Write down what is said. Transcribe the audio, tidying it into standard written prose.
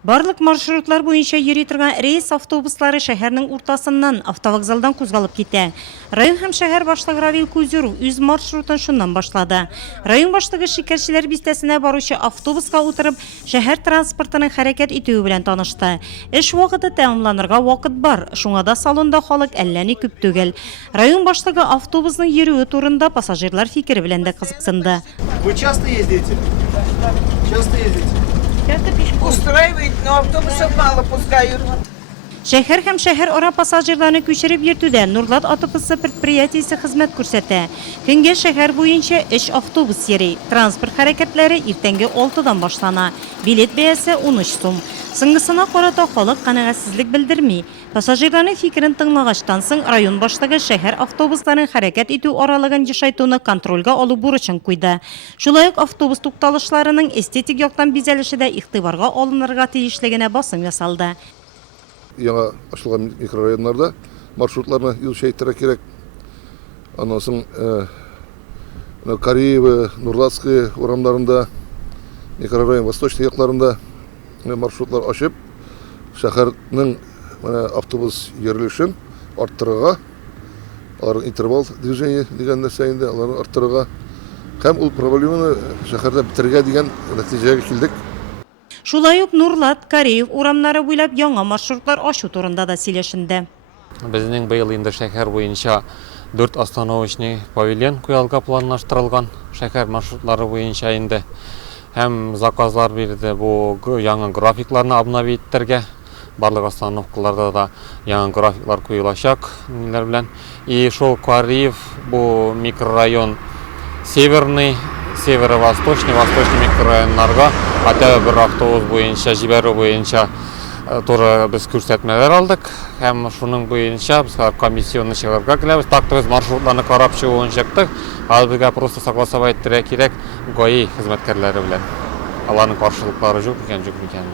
Барлык маршрутлар буенча йөри торган рейс автобуслары шәһәрнең уртасыннан автовокзалдан кузгалып китә. Район һәм шәһәр башлыгы Равил Кузюров үз маршрутын шуннан башлады. Район башлыгы Шикәрчеләр бистәсенә баручы автобуска утырып, шәһәр транспортының хәрәкәт итүе белән танышты. Эш вакыты тәмамланырга вакыт бар, шуңа да салонда халык әллә ни күп түгел. Район башлыгы автобусның йөрүе турында пассажирлар фикере белән дә кызыксынды. Вы часто ездите? Часто ездите? Устраивает, но автобусов мало пускают. Шәһәр һәм шәһәр ара пассажирларны күчереп йөртүдә Нурлат АТПС предприятиесе хезмәт күрсәтә. Көнгә шәһәр буенча 3 автобус йөри. Транспорт хәрәкәтләре иртәнге 6-дан башлана. Билет бәясе 13 сум. Соңгысына карата халык канәгатьсезлек белдерми. Пассажирларның фикерен тыңлагачтан соң район башлыгы шәһәр автобусларын хәрәкәт итү аралыгын ешайтуны контрольгә алу бурычын куйды. Шулай ук автобус тукталышларының эстетик яктан бизәлеше дә игътибарга алынырга тиешлегенә басым ясалды. Яңа ашылған микрорайоннарда маршрутларны ешайтырга кирәк. Аннан соң Кореево, Нурлатское урамнарында, микрорайон восточный якларында маршрутлар ачып, шәһәрнең автобус йөрелешен арттырырга, алар интервал движение дигән нәрсә инде, аларны арттырырга һәм ул проблеманы шәһәрдә бетергә дигән нәтиҗәгә килдек. Шулай ук Нурлат, Кореев урамнары буйлап яңа маршрутлар ачу турында да сөйләшенде. Безнең быел инде шәһәр буенча 4 остановочный павильон куялга планлаштырылган шәһәр маршрутлары буенча инде. Һәм заказлар бирде бу яңа графикларны обновить итәргә. Барлык остановкаларда да яңа графиклар куелачак ниләр белән. И шул Кореев бу микрорайон северный, северо-восточный, восточный микрорайоннарга хотя бер автобус буенча җибәрү буенча тоже без күрсәтмәләр алдык. Һәм шуның буенча без комиссионны чыгарга киләбез. Так без маршрутларны карап чыгуын чыктык. Хәзер безгә просто согласовать итәргә кирәк ГАИ хезмәткәрләре белән. Аларның каршылыклары юк икән, юк икән.